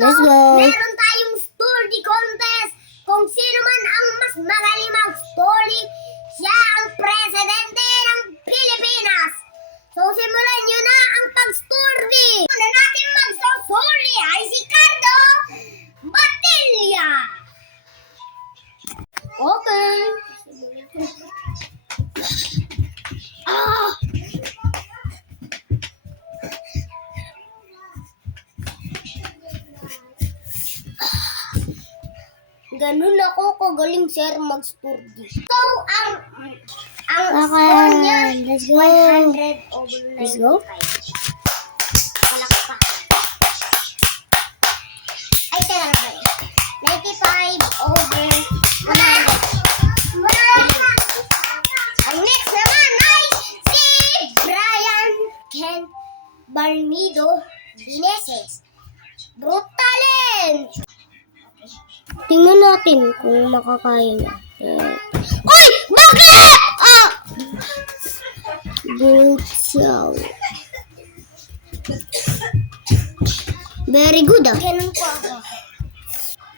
Let's go. Meron tayong story contest. Kung sino man ang mas magaling mag-story, siya ang presidente ng Pilipinas. So, simulan nyo na ang pag-story. Una natin mag-story ay si Cardo Batilla. Okay. Ganun ako kagaling, sir, mag-story. So, ang score niya, Let's go. 100 over 95. Let's go. Palakpak. Ay, teka lang. 95 over 100. Ang next naman ay si Brian Ken Barnido Dineses. Brutalent! Tingnan natin kung makakaya niya. Uy! Bakit? Brutal. Very good, ah. Ganun po ako.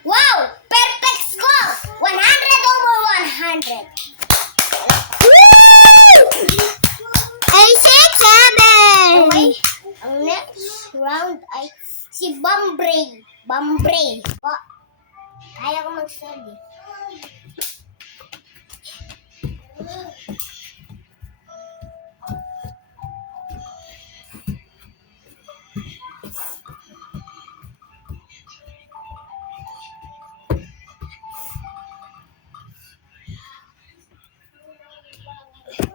Wow! Perfect score! 100 over 100. Ay, 6, 7. Okay? Ang next round ay si Bambray. Bambray. Kaya ko mag-study.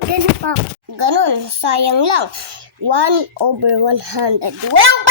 Ganun pa. Ganun, sayang lang. 1 over 100. Walang